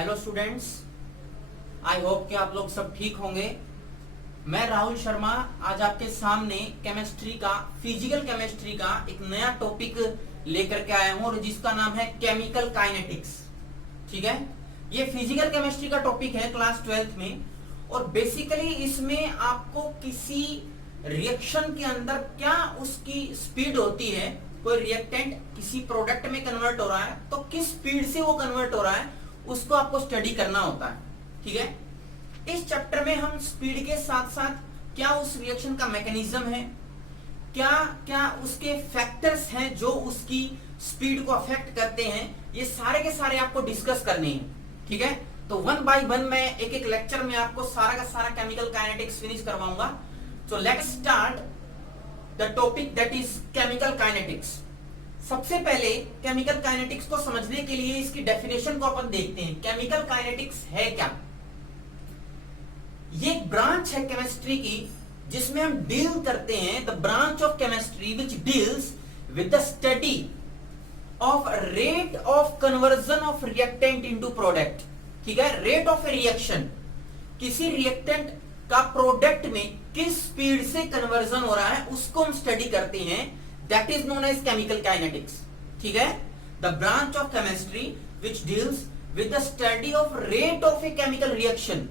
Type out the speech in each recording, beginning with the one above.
Hello students, I hope कि आप लोग सब ठीक होंगे। मैं राहुल शर्मा आज आपके सामने केमिस्ट्री का फिजिकल केमिस्ट्री का एक नया टॉपिक लेकर के आया हूं और जिसका नाम है केमिकल काइनेटिक्स। ठीक है, ये फिजिकल केमिस्ट्री का टॉपिक है क्लास 12th में। और बेसिकली इसमें आपको किसी रिएक्शन के अंदर क्या उसकी स्पीड होती है, कोई रिएक्टेंट किसी प्रोडक्ट में कन्वर्ट हो रहा है तो किस स्पीड से वो कन्वर्ट हो रहा है उसको आपको स्टडी करना होता है। ठीक है, इस चैप्टर में हम स्पीड के साथ साथ क्या उस रिएक्शन का मैकेनिज्म है, क्या क्या उसके फैक्टर्स हैं जो उसकी स्पीड को अफेक्ट करते हैं, ये सारे के सारे आपको डिस्कस करने हैं। ठीक है, तो वन बाय वन मैं एक एक लेक्चर में आपको सारा का सारा केमिकल काइनेटिक्स फिनिश करवाऊंगा। So let's start the topic that is chemical kinetics. सबसे पहले केमिकल काइनेटिक्स को समझने के लिए इसकी डेफिनेशन को अपन देखते हैं। केमिकल काइनेटिक्स है क्या? ये एक ब्रांच है केमिस्ट्री की जिसमें हम डील करते हैं, the branch of chemistry which deals with the study of rate of conversion of reactant into product. ठीक है, रेट ऑफ रिएक्शन, किसी रिएक्टेंट का प्रोडक्ट में किस स्पीड से कन्वर्जन हो रहा है उसको हम स्टडी करते हैं, that is known as chemical kinetics. ठीक है, the branch of chemistry which deals with the study of rate of a chemical reaction,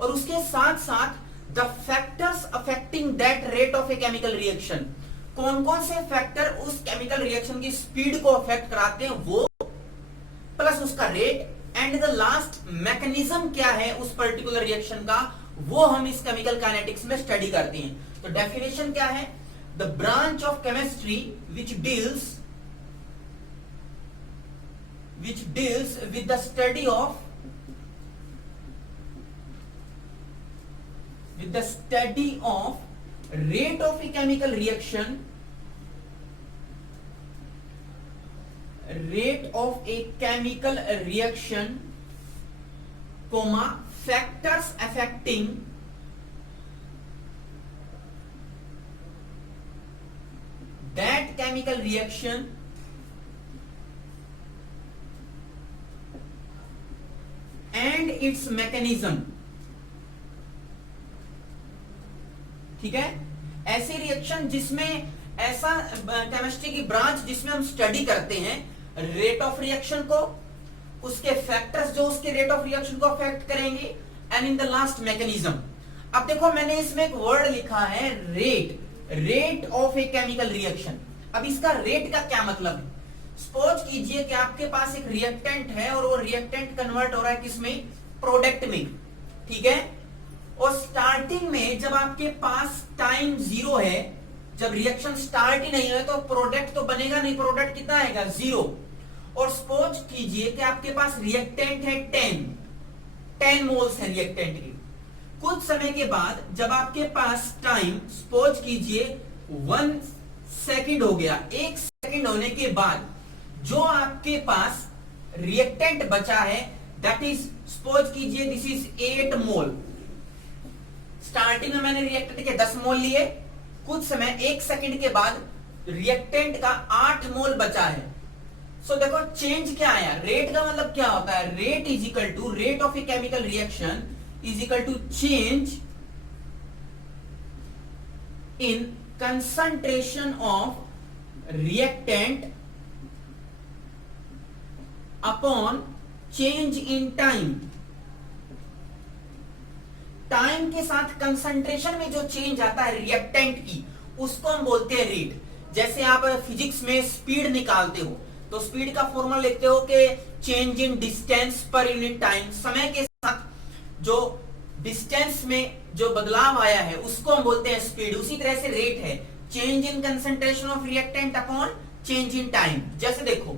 और उसके साथ साथ the factors affecting that rate of a chemical reaction. कौन कौन से फैक्टर उस केमिकल रिएक्शन की स्पीड को अफेक्ट कराते हैं वो, प्लस उसका rate, and the last mechanism क्या है उस पर्टिकुलर रिएक्शन का, वो हम इस केमिकल काइनेटिक्स में स्टडी करते हैं। तो डेफिनेशन क्या है? The branch of chemistry which deals with the study of rate of a chemical reaction, comma factors affecting that chemical reaction and its mechanism। ठीक है, ऐसे रिएक्शन जिसमें ऐसा केमिस्ट्री की ब्रांच जिसमें हम स्टडी करते हैं रेट ऑफ रिएक्शन को, उसके फैक्टर्स जो उसके रेट ऑफ रिएक्शन को अफेक्ट करेंगे, and in the last mechanism. अब देखो मैंने इसमें एक वर्ड लिखा है rate of a chemical reaction. अब इसका रेट का क्या मतलब है? सपोज कीजिए कि आपके पास एक रिएक्टेंट है और वो रिएक्टेंट कन्वर्ट हो रहा है किसमें? प्रोडक्ट में। ठीक है, और स्टार्टिंग में जब आपके पास टाइम 0 है, जब रिएक्शन स्टार्ट ही नहीं है तो प्रोडक्ट तो बनेगा नहीं, प्रोडक्ट कितना आएगा? 0। और सपोज कीजिए कि आपके पास रिएक्टेंट है 10 मोल्स है रिएक्टेंट की। कुछ समय के बाद जब आपके पास टाइम सपोज कीजिए 1 सेकंड हो गया, 1 सेकंड होने के बाद जो आपके पास रिएक्टेंट बचा है दैट इज सपोज कीजिए दिस इज 8 मोल। स्टार्टिंग में मैंने रिएक्टेंट के 10 मोल लिए, कुछ समय 1 सेकंड के बाद रिएक्टेंट का 8 मोल बचा है। सो देखो चेंज क्या आया? रेट का मतलब क्या होता है? Rate is equal to rate of a chemical reaction is equal to change in concentration of reactant upon change in time. Time के साथ कंसंट्रेशन में जो चेंज आता है रिएक्टेंट की, उसको हम बोलते हैं रेट। जैसे आप फिजिक्स में स्पीड निकालते हो तो स्पीड का फॉर्मूला लिखते हो कि change in distance per unit time. समय के साथ जो डिस्टेंस में जो बदलाव आया है उसको हम बोलते हैं स्पीड। उसी तरह से रेट है change in concentration of reactant upon change in time. जैसे देखो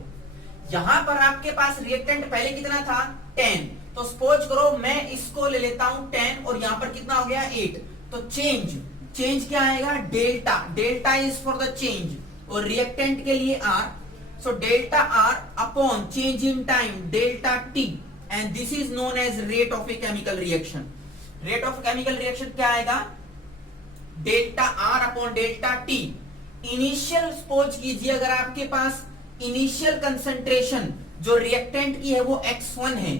यहां पर आपके पास रिएक्टेंट पहले कितना था? 10। तो सपोज करो मैं इसको ले लेता हूं 10 और यहां पर कितना हो गया? 8। तो चेंज क्या आएगा? Delta is for the change और रिएक्टेंट के लिए R. So delta R upon change in time delta T, and this is known as rate of a chemical reaction. Rate of chemical reaction क्या आएगा? Delta R upon delta T. Initial suppose कीजिए अगर आपके पास initial concentration जो reactant की है वो x1 है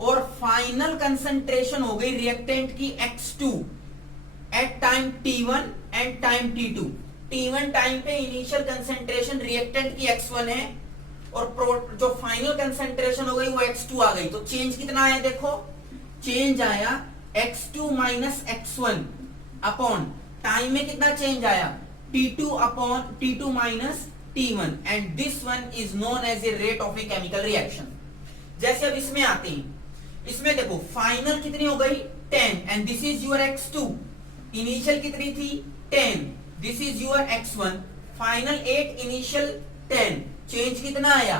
और फाइनल कंसंट्रेशन हो गई रिएक्टेंट की X2 at time T1 and time T2। T1 time पे इनिशियल कंसंट्रेशन रिएक्टेंट की X1 है और जो फाइनल कंसंट्रेशन हो गई वो X2 आ गई। तो चेंज कितना आया देखो, चेंज आया X2 minus X1 upon time में कितना चेंज आया T2 upon T2 minus T1 and this one is known as a rate of a chemical reaction. जैसे अब इसमें आते हैं, इसमें देखो फाइनल कितनी हो गई 10 and this is your X2, initial कितनी थी 10, this is your X1, final 8 initial 10, change कितना आया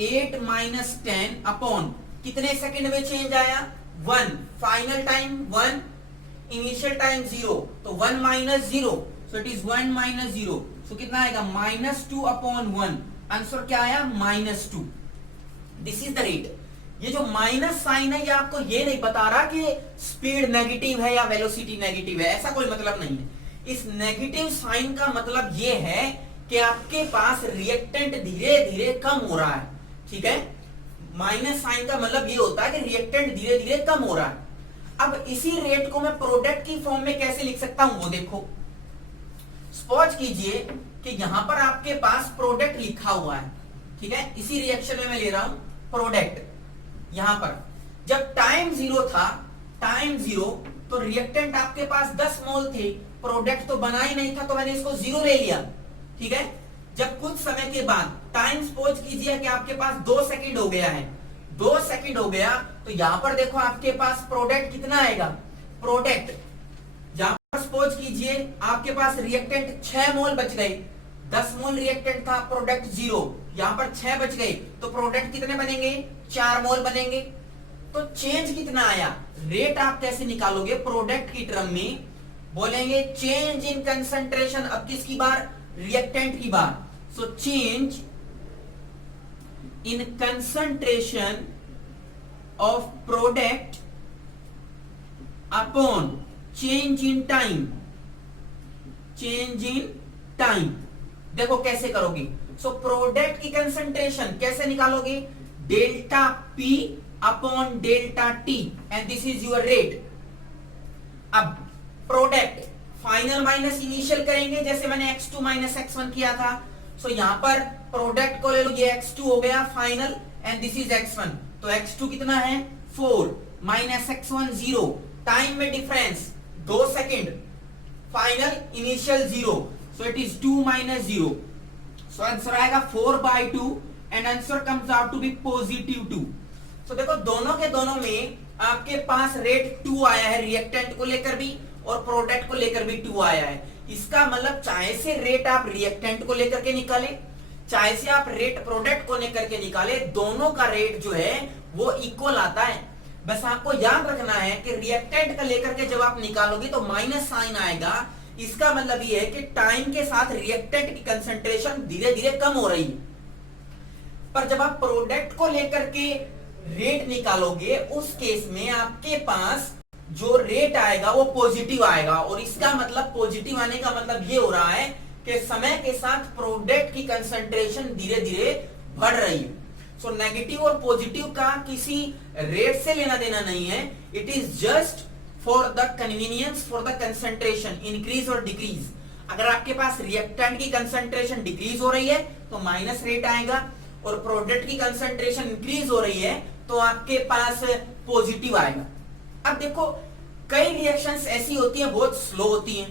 8 माइनस 10 अपॉन कितने सेकंड में चेंज आया 1, फाइनल टाइम 1, इनिशियल टाइम 0, तो 1 minus 0, so it is 1 minus 0, सो कितना आएगा -2 अपॉन 1, आंसर क्या आया -2। This is the rate. ये जो माइनस साइन है ये आपको ये नहीं बता रहा कि स्पीड नेगेटिव है या वेलोसिटी नेगेटिव है, ऐसा कोई मतलब नहीं है। इस नेगेटिव साइन का मतलब ये है कि आपके पास रिएक्टेंट धीरे धीरे कम हो रहा है, ठीक है। माइनस साइन का मतलब ये होता है कि रिएक्टेंट धीरे धीरे कम हो रहा है। अब इसी रेट को मैं प्रोडक्ट की फॉर्म में कैसे लिख सकता हूं वो देखो। सपोज कीजिए कि यहां पर आपके पास प्रोडक्ट लिखा हुआ है, ठीक है, इसी रिएक्शन में मैं ले रहा हूं प्रोडक्ट। यहां पर जब टाइम 0 था, टाइम 0, तो रिएक्टेंट आपके पास 10 मोल थे, प्रोडक्ट तो बना ही नहीं था, तो मैंने इसको 0 ले लिया, ठीक है। जब कुछ समय के बाद टाइम सपोज कीजिए कि आपके पास 2 सेकंड हो गया है, 2 सेकंड हो गया, तो यहां पर देखो आपके पास प्रोडक्ट कितना आएगा, प्रोडक्ट यहां पर सपोज कीजिए आपके पास रिएक्टेंट 6 मोल बच गए, 10 मोल रिएक्टेंट था, प्रोडक्ट 0, यहां पर 6 बच गए, तो प्रोडक्ट कितने बनेंगे 4 मोल बनेंगे। तो चेंज कितना आया, रेट आप कैसे निकालोगे प्रोडक्ट की टर्म में, बोलेंगे चेंज इन कंसंट्रेशन, अब किसकी बार, रिएक्टेंट की बार। So change in concentration of product upon change in time, change in time. देखो कैसे करोगे, सो प्रोडक्ट की कंसंट्रेशन कैसे निकालोगे, delta P upon delta T and this is your rate. अब प्रोडक्ट फाइनल माइनस इनिशियल करेंगे, जैसे मैंने X2 माइनस X1 किया था, सो यहां पर प्रोडक्ट को ले लो, ये X2 हो गया final and this is X1, तो X2 कितना है 4 माइनस X1 0, टाइम में difference 2 second, final initial 0, so it is 2 minus 0, so answer आएगा 4/2 and answer comes out to be positive 2। So देखो दोनों के दोनों में आपके पास रेट 2 आया है, रिएक्टेंट को लेकर भी और प्रोडक्ट को लेकर भी 2 आया है। इसका मतलब चाहे से रेट आप रिएक्टेंट को लेकर के निकाले, चाहे से आप रेट प्रोडक्ट को लेकर के निकाले, दोनों का रेट जो है वो इक्वल आता है। बस आपको याद रखना है कि रिएक्टेंट का लेकर के जब आप निकालोगे तो माइनस साइन आएगा, इसका मतलब ये है कि टाइम के साथ रिएक्टेंट की कंसंट्रेशन धीरे धीरे कम हो रही है। पर जब आप प्रोडक्ट को लेकर के रेट निकालोगे उस केस में आपके पास जो रेट आएगा वो पॉजिटिव आएगा, और इसका मतलब पॉजिटिव आने का मतलब ये हो रहा है कि समय के साथ प्रोडक्ट की कंसंट्रेशन धीरे धीरे बढ़ रही है। सो नेगेटिव और पॉजिटिव का किसी रेट से लेना देना नहीं है, it is just for the convenience for the concentration increase और डिक्रीज। अगर आपके पास रिएक्टेंट की कंसंट्रेशन डिक्रीज हो रही है तो माइनस रेट आएगा, और प्रोडक्ट की कंसंट्रेशन इंक्रीज हो रही है तो आपके पास पॉजिटिव आएगा। अब देखो कई रिएक्शंस ऐसी होती हैं बहुत स्लो होती हैं,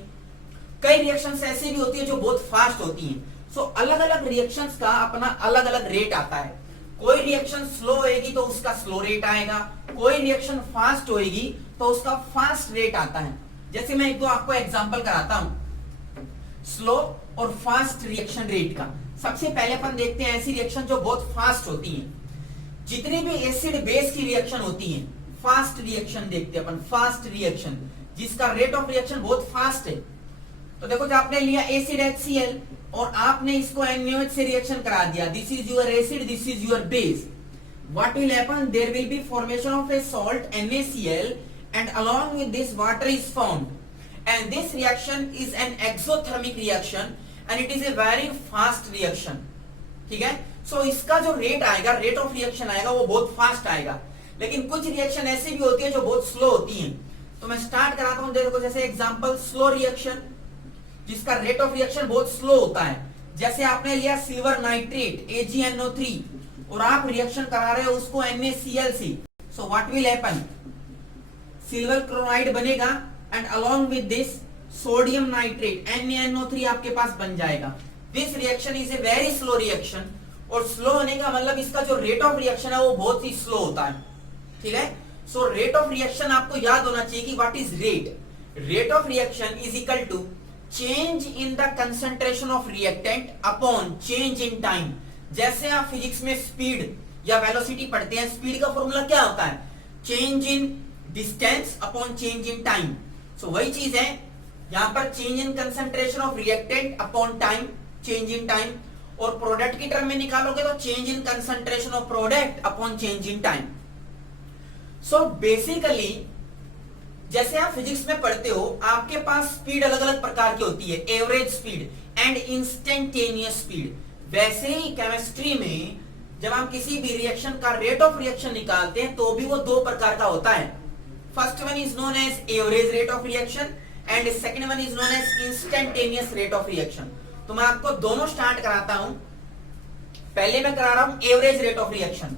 कई रिएक्शंस ऐसी भी होती है जो बहुत फास्ट होती हैं। सो अलग अलग रिएक्शंस का अपना अलग अलग रेट आता है। कोई रिएक्शन स्लो होएगी तो उसका स्लो रेट आएगा, कोई रिएक्शन फास्ट होएगी तो उसका फास्ट रेट आता है। जैसे मैं एक दो आपको एग्जांपल कराता हूं स्लो और फास्ट रिएक्शन रेट का। सबसे पहले अपन देखते हैं ऐसी रिएक्शन जो बहुत फास्ट होती हैं। जितनी भी एसिड बेस की रिएक्शन होती है, फास्ट रिएक्शन देखते हैं अपन, फास्ट रिएक्शन जिसका रेट ऑफ रिएक्शन बहुत फास्ट है। तो देखो जो आपने लिया एसिड HCl और आपने इसको NaOH से रिएक्शन करा दिया, this is your acid, this is your base, what will happen, there will be formation of a salt NaCl and along with this water is formed and this reaction is an exothermic reaction and it is a very fast reaction, ठीक है। सो इसका जो rate आएगा, rate of reaction आएगा वो बहुत fast आएगा। लेकिन कुछ रिएक्शन ऐसी भी होती है जो बहुत स्लो होती हैं। तो मैं स्टार्ट कराता हूं, देखो जैसे एग्जांपल स्लो रिएक्शन, जिसका रेट ऑफ रिएक्शन बहुत स्लो होता है। जैसे आपने लिया सिल्वर नाइट्रेट AgNO3 और आप रिएक्शन करा रहे हो उसको NaCl से, so what will happen, silver chloride बनेगा and along with this sodium nitrate NaNO3 आपके पास बन जाएगा। This reaction is a very slow reaction, और स्लो होने का मतलब इसका जो रेट ऑफ रिएक्शन है वो बहुत ही स्लो होता है, ठीक है। सो रेट ऑफ रिएक्शन आपको याद होना चाहिए कि what is rate. Rate of reaction is equal to change in the concentration of reactant upon change in time. जैसे आप फिजिक्स में स्पीड या वेलोसिटी पढ़ते हैं, स्पीड का फॉर्मूला क्या होता है, change in distance upon change in time. So वही चीज है यहां पर, change in concentration of reactant upon time, change in time. और प्रोडक्ट की टर्म में निकालोगे तो change in concentration of product upon change in time. So basically जैसे आप फिजिक्स में पढ़ते हो, आपके पास स्पीड अलग अलग प्रकार की होती है, average speed and instantaneous speed. वैसे ही केमिस्ट्री में जब हम किसी भी रिएक्शन का रेट ऑफ रिएक्शन निकालते हैं तो भी वो दो प्रकार का होता है। First one is known as average rate of reaction and second one is known as instantaneous rate of reaction. तो मैं आपको दोनों स्टार्ट कराता हूं। पहले मैं करा रहा हूं एवरेज रेट ऑफ रिएक्शन।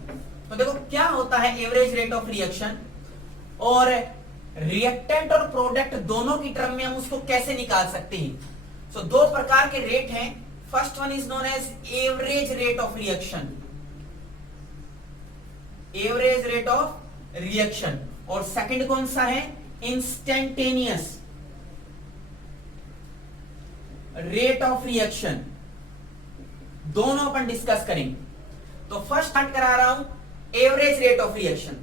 तो देखो क्या होता है एवरेज रेट ऑफ रिएक्शन, और रिएक्टेंट और प्रोडक्ट दोनों की टर्म में हम उसको कैसे निकाल सकते हैं। सो दो प्रकार के रेट हैं। First one is known as average rate of reaction, average rate of reaction, और सेकंड कौन सा है, इंस्टेंटेनियस रेट ऑफ रिएक्शन। दोनों अपन डिस्कस करेंगे। तो फर्स्ट स्टार्ट करा रहा हूं average rate of reaction.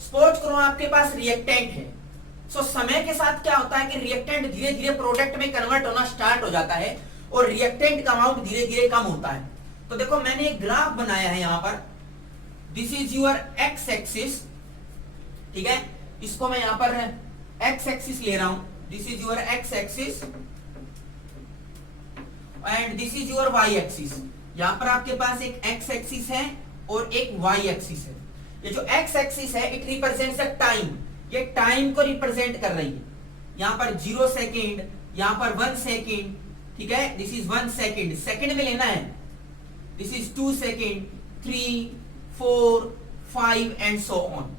Suppose करो आपके पास रिएक्टेंट है। सो समय के साथ क्या होता है कि रिएक्टेंट धीरे धीरे प्रोडक्ट में कन्वर्ट होना स्टार्ट हो जाता है और रिएक्टेंट का अमाउंट धीरे धीरे कम होता है। तो देखो मैंने एक ग्राफ बनाया है यहां पर, this is your x axis, ठीक है। इसको मैं यहां पर एक्स एक्सिस ले रहा हूं, this is your x axis and this is your y axis. यहां पर आपके पास एक एक्स एक्सिस है और एक वाई एक्सिस है। ये जो एक्स एक्सिस है इट रिप्रेजेंट्स अ टाइम, ये टाइम को रिप्रेजेंट कर रही है। यहां पर 0 सेकेंड, यहां पर 1 सेकेंड, ठीक है, दिस इज 1 सेकेंड, सेकेंड में लेना है। This is 2 second, 3, 4, 5 and so on.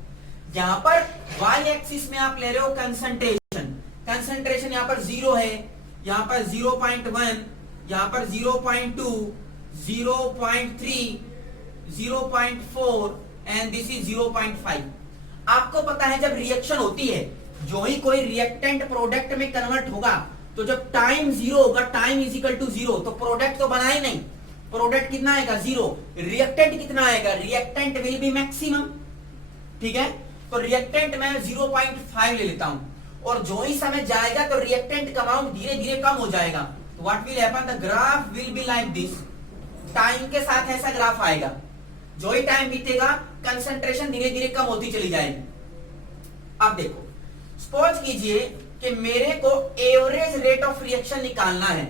यहां पर वाई एक्सिस में आप ले रहे हो कंसंट्रेशन, कंसंट्रेशन यहां पर 0 है, यहां पर 0.1, यहां पर 0.2, 0.3, 0.4 एंड दिस इज 0.5। आपको पता है जब रिएक्शन होती है, जो ही कोई रिएक्टेंट प्रोडक्ट में कन्वर्ट होगा तो जब टाइम 0 होगा, टाइम इज इक्वल टू 0, तो प्रोडक्ट तो बना ही नहीं, प्रोडक्ट कितना आएगा 0, रिएक्टेंट कितना आएगा, रिएक्टेंट विल बी मैक्सिमम, ठीक है। तो रिएक्टेंट मैं 0.5 ले लेता हूं, और जो ही समय जाएगा तो रिएक्टेंट का अमाउंट धीरे धीरे कम हो जाएगा। तो what will happen, the graph will be like this. Time के साथ ऐसा ग्राफ आएगा, जो ही टाइम बीतेगा कंसंट्रेशन धीरे धीरे कम होती चली जाएगी। अब देखो सपोज कीजिए कि मेरे को एवरेज रेट ऑफ रिएक्शन निकालना है।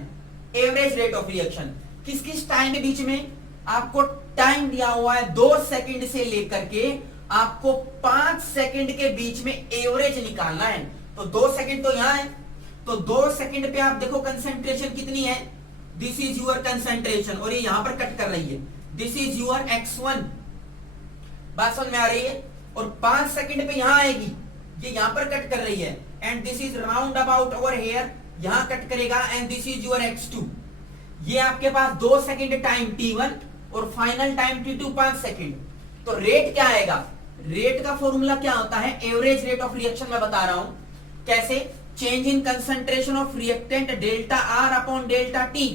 एवरेज रेट ऑफ रिएक्शन किस किस टाइम के बीच में, आपको टाइम दिया हुआ है 2 सेकंड से लेकर के आपको 5 सेकंड के बीच में एवरेज निकालना है। तो 2 सेकंड तो यहां है, तो 2 सेकंड पे आप देखो कंसंट्रेशन कितनी है, दिस इज यूर कंसंट्रेशन, और ये यहां पर कट कर रही है, दिस इज यूर x1। बात समझ में आ रही है। और 5 सेकंड पे यहां आएगी, ये यहां पर कट कर रही है, and this is round about over here, यहां कट करेगा, and this is your x2। ये आपके पास 2 सेकंड टाइम t1 और फाइनल टाइम t2 5 सेकंड। तो रेट क्या आएगा, रेट का फॉर्मूला क्या होता है, एवरेज रेट ऑफ रिएक्शन मैं बता रहा हूं कैसे, change in concentration of reactant delta R upon delta T।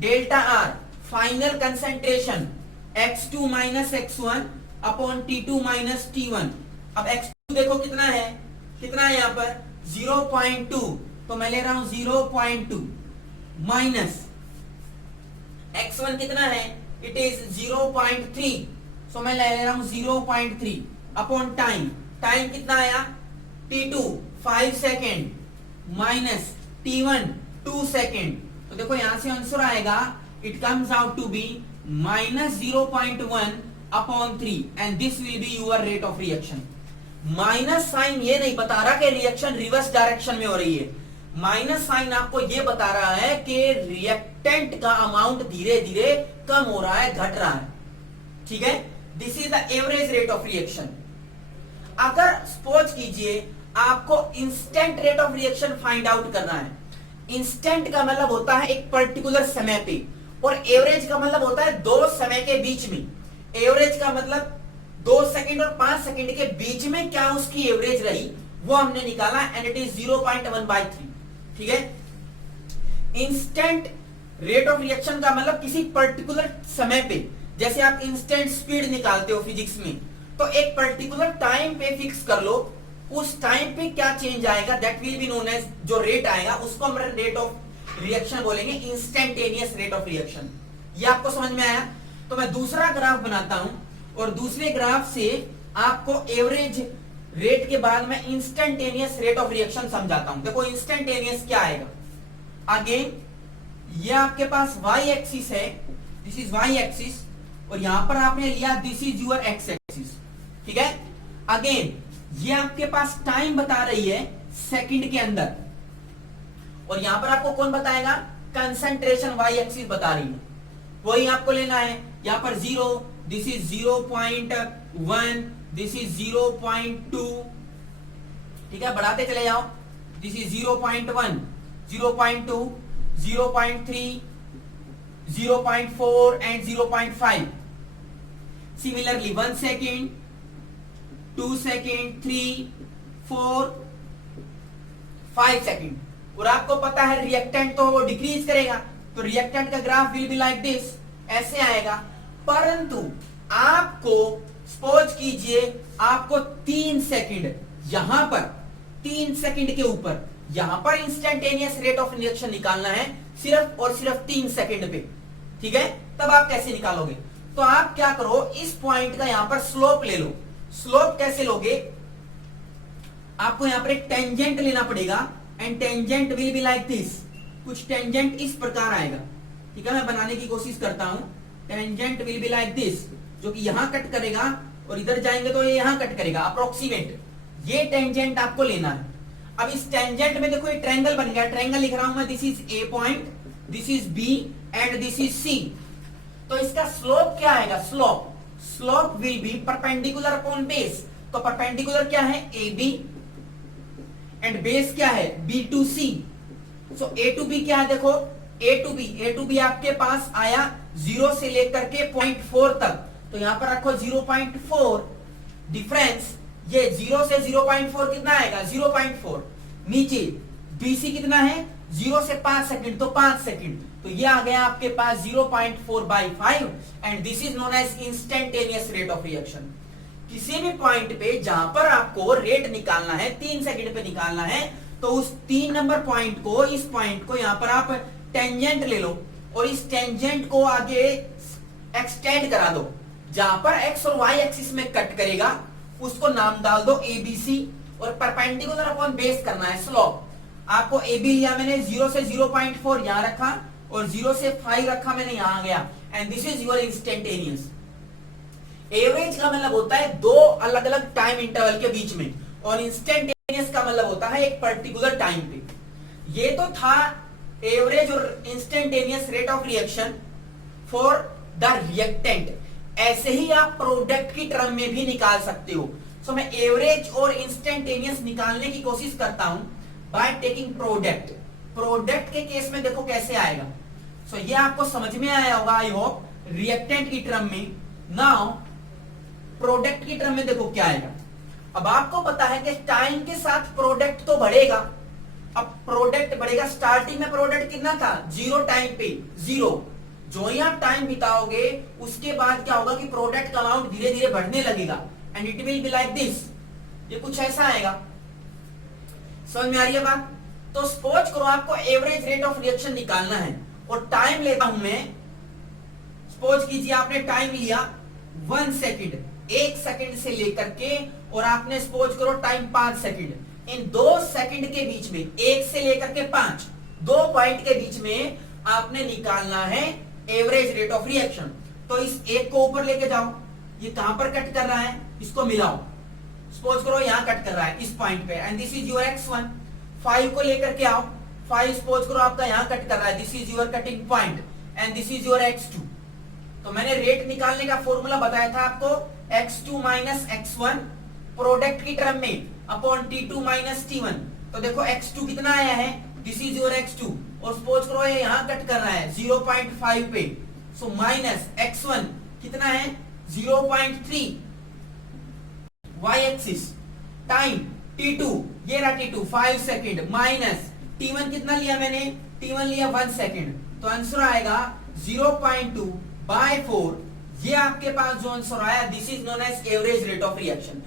Delta R final concentration x2 minus x1 upon T2 minus T1। अब x2 देखो कितना है, कितना है यहां पर 0.2, तो मैं ले रहा हूं 0.2 माइनस x1 कितना है, इट इज 0.3, सो मैं ले रहा हूं 0.3 अपॉन टाइम, टाइम कितना आया T2 5 second minus T1 2 second. तो देखो यहां से आंसर आएगा, it comes out to be -0.1 upon 3 and this will be your rate of reaction. Minus sign ये नहीं बता रहा कि रिएक्शन रिवर्स डायरेक्शन में हो रही है, माइनस साइन आपको ये बता रहा है कि रिएक्टेंट का अमाउंट धीरे धीरे कम हो रहा है, घट रहा है। ठीक है, this is the average rate of reaction. अगर सपोज कीजिए आपको instant rate of reaction find out करना है, इंस्टेंट का मतलब होता है एक पर्टिकुलर समय पे, और एवरेज का मतलब होता है दो समय के बीच में। एवरेज का मतलब 2 सेकंड और 5 सेकंड के बीच में क्या उसकी एवरेज रही वो हमने निकाला, एंड इट इज 0.1/3। ठीक है, इंस्टेंट रेट ऑफ रिएक्शन का मतलब किसी पर्टिकुलर समय पे, जैसे आप इंस्टेंट स्पीड निकालते हो फिजिक्स में, तो एक पर्टिकुलर टाइम पे फिक्स कर लो, उस टाइम पे क्या चेंज आएगा that will be known as, जो रेट आएगा उसको हम रेट ऑफ रिएक्शन बोलेंगे, इंस्टेंटेनियस रेट ऑफ रिएक्शन। ये आपको समझ में आया? तो मैं दूसरा ग्राफ बनाता हूं और दूसरे ग्राफ से आपको एवरेज रेट के बाद मैं इंस्टेंटेनियस रेट ऑफ रिएक्शन समझाता हूं। देखो इंस्टेंटेनियस क्या आएगा, अगेन ये आपके पास y एक्सिस है, दिस इज y एक्सिस, और यहां पर आपने लिया this is your x axis. ठीक है, अगेन ये आपके पास टाइम बता रही है सेकंड के अंदर, और यहां पर आपको कौन बताएगा, कंसंट्रेशन y एक्सिस बता रही है, वही आपको लेना है। यहां पर 0, दिस इज 0.1, दिस इज 0.2। ठीक है, बढ़ाते चले जाओ, this is 0.1, 0.2, 0.3, 0.4 and 0.5। Similarly 1 second, 2 second, 3, 4, 5 second. और आपको पता है रिएक्टेंट तो वो डिक्रीज करेगा, तो रिएक्टेंट का graph will be like this, ऐसे आएगा। परंतु आपको सपोज कीजिए आपको 3 सेकेंड, यहां पर 3 सेकेंड के ऊपर यहां पर इंस्टेंटेनियस रेट ऑफ रिएक्शन निकालना है, सिर्फ और सिर्फ 3 सेकेंड पे। ठीक है, तब आप कैसे निकालोगे? तो आप क्या करो, इस पॉइंट का यहां पर स्लोप ले लो। स्लोप कैसे लोगे, आपको यहां पर एक टेंजेंट लेना पड़ेगा, and tangent will be like this, कुछ टेंजेंट इस प्रकार आएगा। ठीक है, मैं बनाने की कोशिश करता हूं। Tangent will be like this, जो कि यहां कट करेगा और इधर जाएंगे तो ये यहां कट करेगा, अप्रोक्सीमेट। ये टेंजेंट आपको लेना है। अब इस टेंजेंट में देखो ये ट्रायंगल बन गया, ट्रायंगल लिख रहा हूं मैं, this is A point, this is B and this is C. तो इसका स्लोप क्या आएगा, slope will be perpendicular upon base. तो परपेंडिकुलर क्या है, ए बी, एंड बेस क्या है, B to C. So A to B क्या है, देखो ए टू बी आपके पास आया 0 से लेकर के 0.4 तक, तो यहां पर रखो 0.4 डिफरेंस। ये 0 से 0.4 कितना आएगा, 0.4। नीचे बीसी कितना है, 0 से 5 सेकंड, तो 5 सेकंड, तो ये आ गया आपके पास 0.4/5, and this is known as instantaneous rate of reaction. किसी भी पॉइंट पे जहां पर आपको रेट निकालना है, 3 सेकंड पे निकालना है, तो उस 3 नंबर पॉइंट को, इस पॉइंट को यहां पर आप टेंजेंट ले लो, और इस टेंजेंट को आगे एक्सटेंड करा दो। जहां पर एक्स और वाई एक्सिस में कट करेगा उसको नाम डाल दो एबीसी, और परपेंडिकुलर अपॉन बेस करना है स्लोप। आपको एबी लिया मैंने, 0 से 0.4 यहां रखा, और 0 से 5 रखा मैंने, यहां आ गया, and this is your instantaneous. Average का मतलब होता है 2 अलग अलग टाइम इंटरवल के बीच में, और इंस्टेंटेनियस का मतलब होता है एक पर्टिकुलर टाइम पे। ये तो था एवरेज और instantaneous rate of reaction for the reactant. ऐसे ही आप प्रोडक्ट की टर्म में भी निकाल सकते हो। सो मैं एवरेज और इंस्टेंटेनियस निकालने की कोशिश करता हूं बाय टेकिंग प्रोडक्ट। प्रोडक्ट के केस में देखो कैसे आएगा। सो ये आपको समझ में आया होगा आई होप, रिएक्टेंट की टर्म में। नाउ प्रोडक्ट की टर्म में देखो क्या आएगा। अब आपको पता है कि टाइम के साथ प्रोडक्ट तो बढ़ेगा। अब प्रोडक्ट बढ़ेगा, स्टार्टिंग में प्रोडक्ट कितना था, 0 टाइम पे 0। जो ही आप टाइम बिताओगे उसके बाद क्या होगा कि प्रोडक्ट का अमाउंट धीरे धीरे बढ़ने लगेगा, and it will be like this. ये कुछ ऐसा आएगा। समझ में आ रही है बात? तो सपोज करो आपको एवरेज रेट ऑफ रिएक्शन निकालना है, और टाइम लेता हूं मैं। सपोज कीजिए आपने टाइम लिया 1 सेकेंड, 1 सेकेंड से लेकर के, और आपने सपोज करो टाइम 5 सेकेंड। इन 2 सेकेंड के बीच में, 1 से लेकर के 5, 2 पॉइंट के बीच में आपने निकालना है एवरेज रेट ऑफ रिएक्शन। तो इस एक को ऊपर लेके जाओ, ये कहां पर कट कर रहा है, इसको मिलाओ, सपोज करो यहां कट कर रहा है इस पॉइंट पे, and this is your x1। 5 को लेकर के आओ, 5 सपोज करो आपका यहां कट कर रहा है, this is your cutting point and this is your x2। तो मैंने रेट निकालने का फॉर्मूला बताया था आपको, x2 माइनस x1 प्रोडक्ट की टर्म में अपॉन t2 माइनस t1। तो देखो x2 कितना आया है, दिस इज योर x2, और सपोज करो ये यहां कट कर रहा है 0.5 पे, सो माइनस x1 कितना है 0.3, y एक्सिस टाइम t2, ये रहा t2 5 सेकंड, माइनस t1 कितना लिया मैंने, t1 लिया 1 सेकंड, तो आंसर आएगा 0.2 बाय 4। ये आपके पास जो आंसर आया, this is known as average rate of reaction.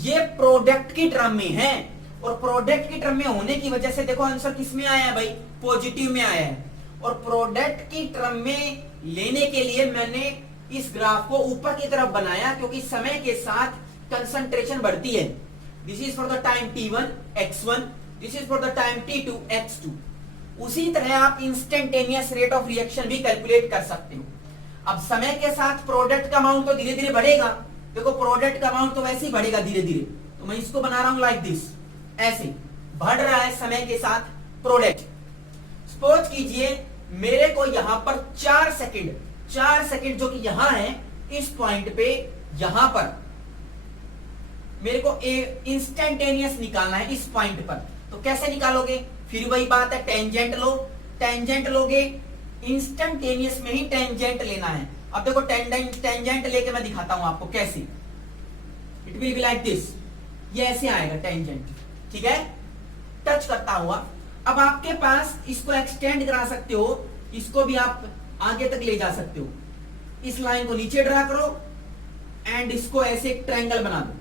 ये प्रोडक्ट की टर्म में है, और प्रोडक्ट की टर्म में होने की वजह से देखो आंसर किस में आया है भाई, पॉजिटिव में आया है। और प्रोडक्ट की टर्म में लेने के लिए मैंने इस ग्राफ को ऊपर की तरफ बनाया, क्योंकि समय के साथ कंसंट्रेशन बढ़ती है। This is for the time t1 x1, this is for the time t2 x2। उसी तरह आप इंस्टेंटेनियस रेट ऑफ रिएक्शन भी कैलकुलेट कर सकते हो। अब समय के साथ प्रोडक्ट का अमाउंट तो धीरे धीरे बढ़ेगा, देखो प्रोडक्ट का अमाउंट तो वैसे ही बढ़ेगा धीरे धीरे, तो मैं इसको बना रहा हूं लाइक दिस, ऐसे बढ़ रहा है समय के साथ प्रोडक्ट। सपोज कीजिए मेरे को यहां पर 4 सेकंड जो कि यहां है इस पॉइंट पे, यहां पर मेरे को इंस्टेंटेनियस निकालना है इस पॉइंट पर। तो कैसे निकालोगे, फिर वही बात है, टेंजेंट लो, टेंजेंट लोगे, इंस्टेंटेनियस में ही टेंजेंट लेना है। अब देखो टेंजेंट लेके मैं दिखाता हूं आपको कैसे, it will be like this, ये ऐसे आएगा टेंजेंट, ठीक है, टच करता हुआ। अब आपके पास इसको एक्सटेंड करा सकते हो, इसको भी आप आगे तक ले जा सकते हो। इस लाइन को नीचे ड्रा करो एंड इसको ऐसे एक ट्रायंगल बना दो,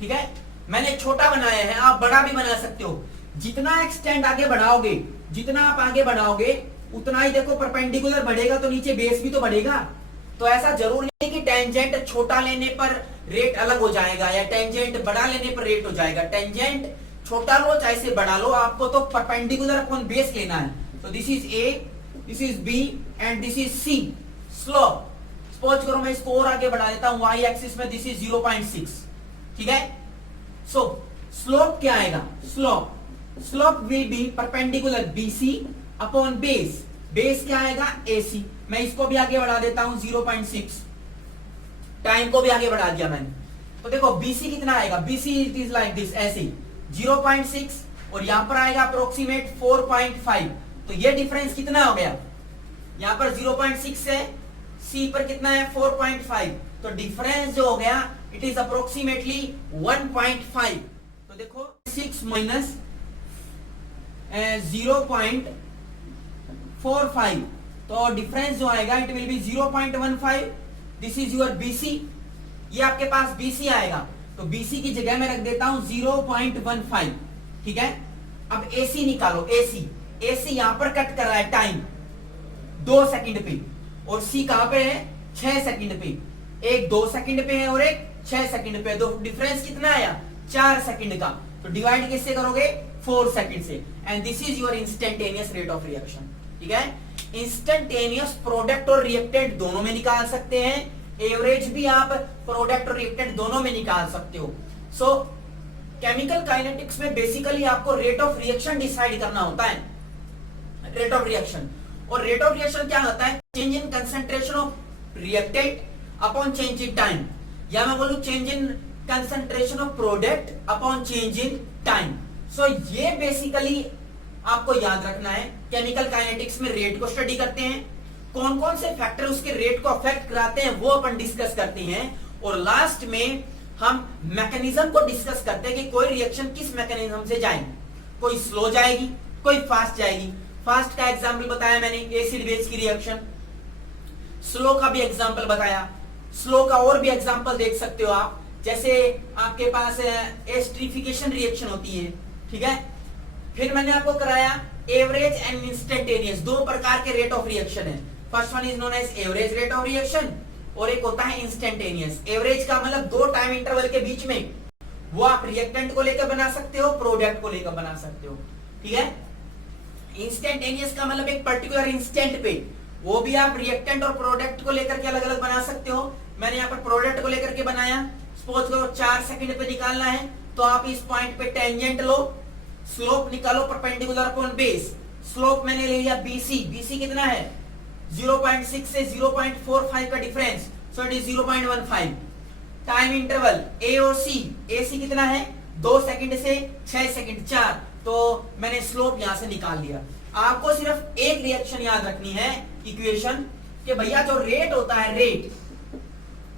ठीक है। मैंने छोटा बनाया है, आप बड़ा भी बना सकते हो। जितना एक्सटेंड आगे बढ़ाओगे, जितना आप आगे बढ़ाओगे उतना ही देखो परपेंडिकुलर बढ़ेगा, तो नीचे बेस भी तो बढ़ेगा। तो ऐसा जरूर नहीं कि टेंजेंट छोटा लेने पर रेट अलग हो जाएगा या टेंजेंट बड़ा लेने पर रेट हो जाएगा। टेंजेंट छोटा लो चाहे से बड़ा लो, आपको तो परपेंडिकुलर अपॉन बेस लेना है। तो this is A, this is B and this is C. Slope suppose करो मैं इसको और आगे बढ़ा देता हूं, वाई एक्सिस में दिस इज 0.6, ठीक है। सो स्लोप क्या आएगा, slope will be perpendicular BC upon base. Base क्या आएगा, एसी। मैं इसको भी आगे बढ़ा देता हूं 0.6, टाइम को भी आगे बढ़ा दिया मैंने। तो देखो बीसी कितना आएगा, BC it is like this, ऐसे 0.6 और यहां पर आएगा अप्रोक्सीमेट 4.5। तो ये डिफरेंस कितना हो गया, यहां पर 0.6 है, सी पर कितना है 4.5, तो डिफरेंस जो हो गया इट इज अप्रोक्सीमेटली 1.5। तो देखो 6 माइनस 0.45, तो डिफरेंस जो आएगा it will be 0.15। This is your BC, ये आपके पास बीसी आएगा, तो बीसी की जगह मैं रख देता हूं 0.15, ठीक है। अब एसी निकालो, एसी यहां पर कट कर रहा है टाइम 2 सेकंड पे, और सी कहां पे है 6 सेकंड पे। एक 2 सेकंड पे है और एक 6 सेकंड पे, तो डिफरेंस कितना आया 4 सेकंड का। तो डिवाइड किससे करोगे 4 सेकंड से, and this is your instantaneous rate of reaction, ठीक है। इंस्टेंटेनियस प्रोडक्ट और रिएक्टेंट दोनों में निकाल सकते हैं, एवरेज भी आप प्रोडक्ट और रिएक्टेंट दोनों में निकाल सकते हो। सो केमिकल काइनेटिक्स में बेसिकली आपको रेट ऑफ रिएक्शन डिसाइड करना होता है, रेट ऑफ रिएक्शन। और रेट ऑफ रिएक्शन क्या होता है, change in concentration of reactant upon change in time, या मैं बोलूं change in concentration of product upon change in time. So ये बेसिकली आपको याद रखना है। केमिकल काइनेटिक्स में रेट को स्टडी करते हैं, कौन कौन से फैक्टर उसके रेट को अफेक्ट कराते हैं वो अपन डिस्कस करते हैं, और लास्ट में हम मैकेनिज्म को डिस्कस करते हैं कि कोई रिएक्शन किस मैकेनिज्म से जाएगी, कोई स्लो जाएगी, कोई फास्ट जाएगी। फास्ट का एग्जांपल बताया मैंने, एसिड बेस की रिएक्शन। स्लो का भी एग्जांपल बताया, स्लो का और भी एग्जांपल देख सकते हो आप, जैसे आपके पास एस्टरिफिकेशन रिएक्शन होती है, ठीक है। फिर मैंने आपको कराया एवरेज एंड इंस्टेंटेनियस, 2 प्रकार के रेट ऑफ रिएक्शन है। First one is known as average rate of reaction, और एक होता है इंस्टेंटेनियस। एवरेज का मतलब 2 टाइम इंटरवल के बीच में, वो आप रिएक्टेंट को लेकर बना सकते हो, प्रोडक्ट को लेकर बना सकते हो, ठीक है। इंस्टेंटेनियस का मतलब एक पर्टिकुलर इंस्टेंट पे, वो भी आप रिएक्टेंट और प्रोडक्ट को लेकर के अलग अलग बना सकते हो। मैंने यहाँ पर प्रोडक्ट को लेकर के बनाया, सपोज करो 4 सेकंड पे निकालना है, तो आप इस पॉइंट पे टेंजेंट लो, स्लोप निकालो परपेंडिकुलर अपॉन बेस। स्लोप मैंने ले लिया BC, BC कितना है 0.6 से 0.45 का difference, so it is 0.15। Time interval AOC, AC कितना है 2 सेकंड से 6 सेकंड 4, तो मैंने स्लोप यहां से निकाल लिया। आपको सिर्फ एक रिएक्शन याद रखनी है इक्वेशन कि भैया जो रेट होता है, rate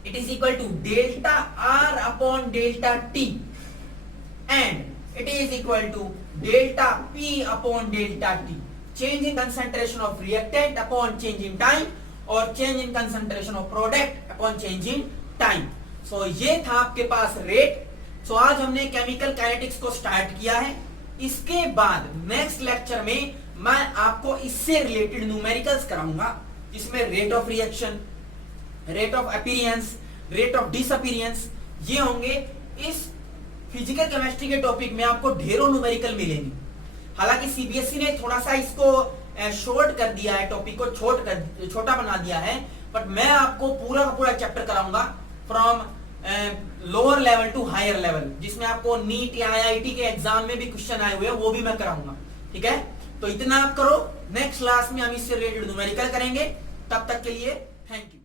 it is equal to delta R upon delta T and it is equal to delta P upon delta T। Change in concentration of reactant upon change in time और change in concentration of product upon change in time. So ये था आपके पास rate. सो आज हमने chemical kinetics को start किया है। इसके बाद नेक्स्ट लेक्चर में मैं आपको इससे रिलेटेड न्यूमेरिकल्स कराऊंगा, जिसमें rate of reaction, rate of appearance, rate of disappearance, ये होंगे। इस फिजिकल केमिस्ट्री के टॉपिक में आपको ढेरों न्यूमेरिकल मिलेंगे। हालांकि सीबीएसई ने थोड़ा सा इसको शॉर्ट कर दिया है, टॉपिक को छोटा बना दिया है, बट मैं आपको पूरा का पूरा चैप्टर कराऊंगा from lower level to higher level, जिसमें आपको नीट या आईआईटी के एग्जाम में भी क्वेश्चन आए हुए हैं, वो भी मैं कराऊंगा। ठीक है, तो इतना आप करो। नेक्स्ट क्लास में हम इससे रिलेटेड न्यूमेरिकल करेंगे। तब तक के लिए थैंक यू।